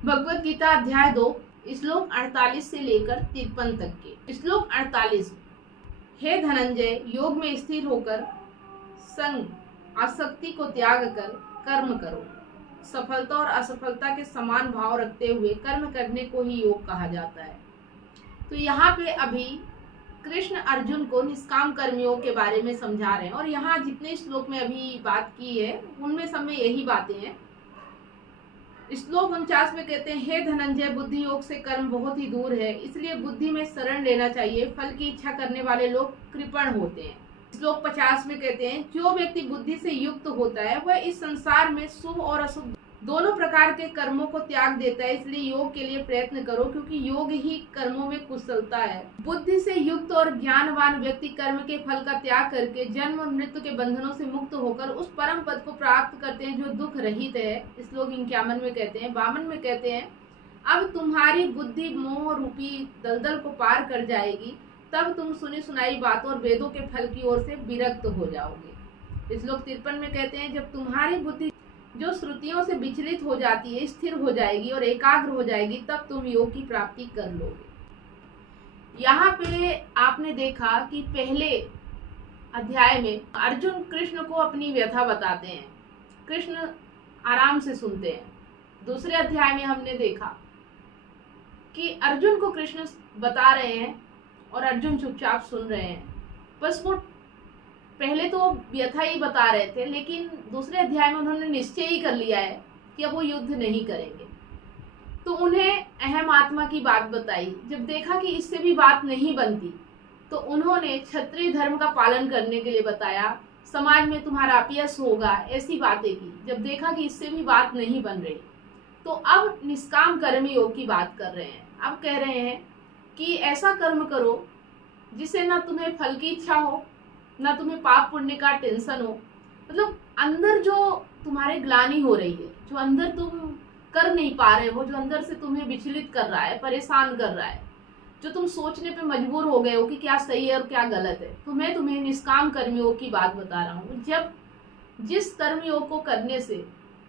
भगवत गीता अध्याय 2 श्लोक 48 से लेकर 53 तक के। श्लोक 48। हे धनंजय, योग में स्थिर होकर संग आसक्ति को त्याग कर कर्म करो। सफलता और असफलता के समान भाव रखते हुए कर्म करने को ही योग कहा जाता है। तो यहाँ पे अभी कृष्ण अर्जुन को निष्काम कर्मियों के बारे में समझा रहे हैं और यहाँ जितने श्लोक में अभी बात की है उनमें सब में यही बातें हैं। श्लोक 49 में कहते हैं, हे धनंजय, बुद्धि योग से कर्म बहुत ही दूर है, इसलिए बुद्धि में शरण लेना चाहिए। फल की इच्छा करने वाले लोग कृपण होते हैं। श्लोक 50 में कहते हैं, जो व्यक्ति बुद्धि से युक्त होता है वह इस संसार में शुभ और अशुभ दोनों प्रकार के कर्मों को त्याग देता है। इसलिए योग के लिए प्रयत्न करो, क्योंकि योग ही कर्मों में कुशलता है। बुद्धि से युक्त और ज्ञानवान व्यक्ति कर्म के फल का त्याग करके जन्म और मृत्यु के बंधनों से मुक्त होकर उस परम पद को प्राप्त करते हैं जो दुख रहित है। श्लोक 51 में कहते हैं, 52 में कहते हैं, अब तुम्हारी बुद्धि मोह रूपी दलदल को पार कर जाएगी, तब तुम सुनी सुनाई बातों और वेदों के फल की ओर से विरक्त हो जाओगे। श्लोक 53 में कहते हैं, जब तुम्हारी बुद्धि जो श्रुतियों से विचलित हो जाती है स्थिर हो जाएगी और एकाग्र हो जाएगी, तब तुम योग की प्राप्ति कर लोगे। यहाँ पे आपने देखा कि पहले अध्याय में अर्जुन कृष्ण को अपनी व्यथा बताते हैं, कृष्ण आराम से सुनते हैं। दूसरे अध्याय में हमने देखा कि अर्जुन को कृष्ण बता रहे हैं और अर्जुन चुपचाप सुन रहे हैं। बस वो पहले तो व्यथा ही बता रहे थे, लेकिन दूसरे अध्याय में उन्होंने निश्चय ही कर लिया है कि अब वो युद्ध नहीं करेंगे। तो उन्हें अहम आत्मा की बात बताई। जब देखा कि इससे भी बात नहीं बनती तो उन्होंने क्षत्रिय धर्म का पालन करने के लिए बताया, समाज में तुम्हारा अपयश होगा, ऐसी बातें की। जब देखा कि इससे भी बात नहीं बन रही तो अब निष्काम कर्म योग की बात कर रहे हैं। अब कह रहे हैं कि ऐसा कर्म करो जिससे ना तुम्हें फल की इच्छा हो, ना तुम्हें पाप पुण्य का टेंशन हो। मतलब अंदर जो तुम्हारे ग्लानि हो रही है, जो अंदर तुम कर नहीं पा रहे हो, जो अंदर से तुम्हें विचलित कर रहा है, परेशान कर रहा है, जो तुम सोचने पे मजबूर हो गए हो कि क्या सही है और क्या गलत है, तो मैं तुम्हें निष्काम कर्मयोग की बात बता रहा हूँ। जब जिस कर्मयोग को करने से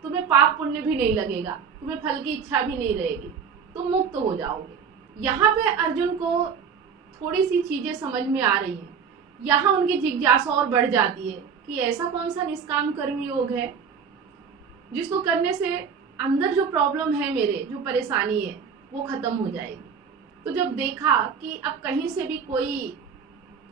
तुम्हें पाप पुण्य भी नहीं लगेगा, तुम्हें फल की इच्छा भी नहीं रहेगी, तुम मुक्त हो जाओगे। यहाँ पे अर्जुन को थोड़ी सी चीजें समझ में आ रही हैं। यहाँ उनकी जिज्ञासा और बढ़ जाती है कि ऐसा कौन सा निष्काम कर्म योग है जिसको करने से अंदर जो प्रॉब्लम है, मेरे जो परेशानी है, वो खत्म हो जाएगी। तो जब देखा कि अब कहीं से भी कोई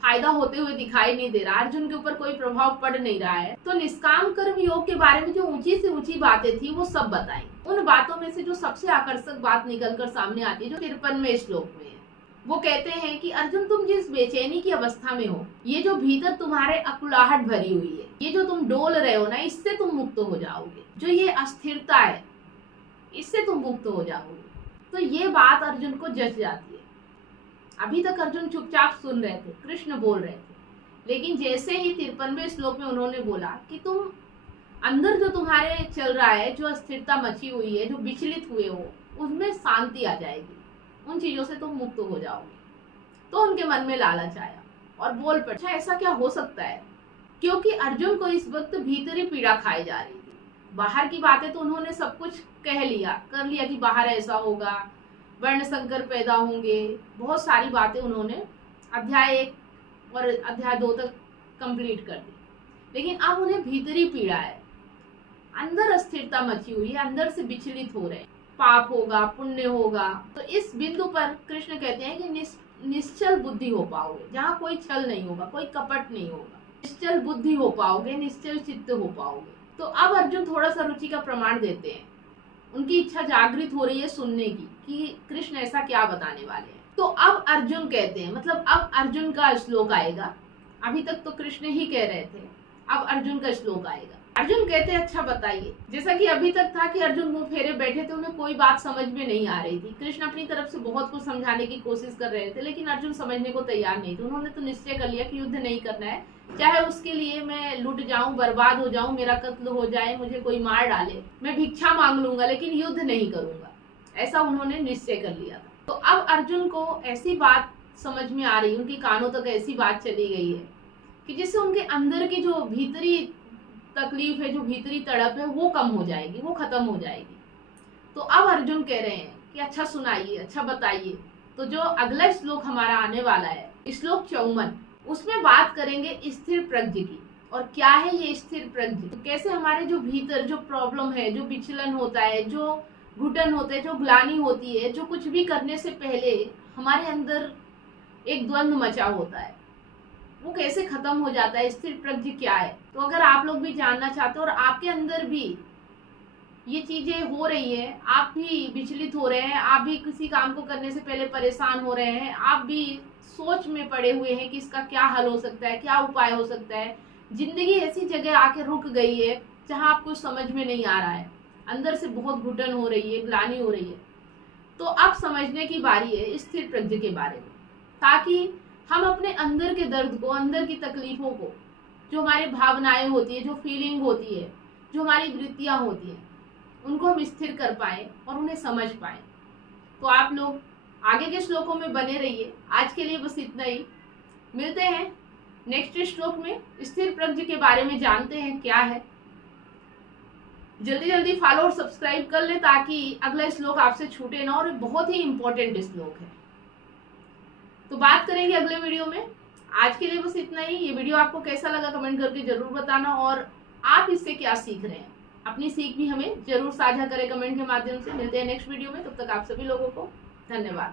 फायदा होते हुए दिखाई नहीं दे रहा, अर्जुन के ऊपर कोई प्रभाव पड़ नहीं रहा है, तो निष्काम कर्म योग के बारे में जो ऊंची से ऊंची बातें थी वो सब बताई। उन बातों में से जो सबसे आकर्षक बात निकलकर सामने आती है, जो 53वें श्लोक में है, वो कहते हैं कि अर्जुन, तुम जिस बेचैनी की अवस्था में हो, ये जो भीतर तुम्हारे अकुलाहट भरी हुई है, ये जो तुम डोल रहे हो ना, इससे तुम मुक्त हो जाओगे। जो ये अस्थिरता है, इससे तुम मुक्त हो जाओगे। तो ये बात अर्जुन को जच जाती है। अभी तक अर्जुन चुपचाप सुन रहे थे, कृष्ण बोल रहे थे, लेकिन जैसे ही 53वें श्लोक में उन्होंने बोला कि तुम अंदर जो तुम्हारे चल रहा है, जो अस्थिरता मची हुई है, जो विचलित हुए हो, उनमें शांति आ जाएगी, उन चीजों से तुम मुक्त हो जाओगे। तो उनके मन में लालच आया और बोल पड़े, अच्छा ऐसा क्या हो सकता है? क्योंकि अर्जुन को इस वक्त भीतरी पीड़ा खाई जा रही थी। बाहर की बातें तो उन्होंने सब कुछ कह लिया, कर लिया कि बाहर ऐसा होगा, वर्ण संकर पैदा होंगे, बहुत सारी बातें उन्होंने अध्याय 1 और अध्याय 2 तक कंप्लीट कर दी। लेकिन अब उन्हें भीतरी पीड़ा है, अंदर अस्थिरता मची हुई है, अंदर से विचलित हो रहे हैं, पाप होगा, पुण्य होगा। तो इस बिंदु पर कृष्ण कहते हैं कि निश्चल बुद्धि हो पाओगे, जहाँ कोई छल नहीं होगा, कोई कपट नहीं होगा, निश्चल बुद्धि हो पाओगे, निश्चल चित्त हो पाओगे। तो अब अर्जुन थोड़ा सा रुचि का प्रमाण देते हैं, उनकी इच्छा जागृत हो रही है सुनने की कि कृष्ण ऐसा क्या बताने वाले हैं। तो अब अर्जुन कहते हैं, मतलब अब अर्जुन का श्लोक आएगा। अभी तक तो कृष्ण ही कह रहे थे, अब अर्जुन का श्लोक आएगा। अर्जुन कहते हैं, अच्छा बताइए। जैसा कि अभी तक था कि अर्जुन मुंह फेरे बैठे थे, उन्हें कोई बात समझ में नहीं आ रही थी। कृष्ण अपनी तरफ से बहुत कुछ समझाने की कोशिश कर रहे थे, लेकिन अर्जुन समझने को तैयार नहीं थे। उन्होंने तो निश्चय कर लिया कि युद्ध नहीं करना है, चाहे उसके लिए मैं लुट जाऊं, बर्बाद हो जाऊं, मेरा कत्ल हो जाए, मुझे कोई मार डाले, मैं भिक्षा मांग लूंगा, लेकिन युद्ध नहीं करूंगा, ऐसा उन्होंने निश्चय कर लिया था। तो अब अर्जुन को ऐसी बात समझ में आ रही, उनके कानों तक ऐसी बात चली गई है कि जिससे उनके अंदर की जो भीतरी तकलीफ है, जो भीतरी तड़प है, वो कम हो जाएगी, वो खत्म हो जाएगी। तो अब अर्जुन कह रहे हैं कि अच्छा सुनाइए, अच्छा बताइए। तो जो अगला श्लोक हमारा आने वाला है, श्लोक 54, उसमें बात करेंगे स्थिर प्रज्ञ की। और क्या है ये स्थिर प्रज्ञ, तो कैसे हमारे जो भीतर जो प्रॉब्लम है, जो विचलन होता है, जो घुटन होता है, जो ग्लानि होती है, जो कुछ भी करने से पहले हमारे अंदर एक द्वंद्व मचा होता है, वो कैसे खत्म हो जाता है, स्थिर प्रज्ञ क्या है। तो अगर आप लोग भी जानना चाहते हो और आपके अंदर भी ये चीजें हो रही है, आप भी विचलित हो रहे हैं, आप भी किसी काम को करने से पहले परेशान हो रहे हैं, आप भी सोच में पड़े हुए हैं कि इसका क्या हल हो सकता है, क्या उपाय हो सकता है, जिंदगी ऐसी जगह आके रुक गई है जहां आपको समझ में नहीं आ रहा है, अंदर से बहुत घुटन हो रही है, ग्लानि हो रही है, तो अब समझने की बारी है स्थिर प्रज्ञ के बारे में, ताकि हम अपने अंदर के दर्द को, अंदर की तकलीफों को, जो हमारी भावनाएं होती है, जो फीलिंग होती है, जो हमारी वृत्तियां होती हैं, उनको हम स्थिर कर पाए और उन्हें समझ पाए। तो आप लोग आगे के श्लोकों में बने रहिए। आज के लिए बस इतना ही, मिलते हैं नेक्स्ट श्लोक में। स्थिर प्रज्ञ के बारे में जानते हैं क्या है। जल्दी जल्दी फॉलो और सब्सक्राइब कर ले ताकि अगला श्लोक आपसे छूटे ना, और बहुत ही इंपॉर्टेंट श्लोक है। तो बात करेंगे अगले वीडियो में। आज के लिए बस इतना ही। ये वीडियो आपको कैसा लगा कमेंट करके जरूर बताना, और आप इससे क्या सीख रहे हैं, अपनी सीख भी हमें जरूर साझा करें कमेंट के माध्यम से। मिलते हैं नेक्स्ट वीडियो में, तब तक आप सभी लोगों को धन्यवाद।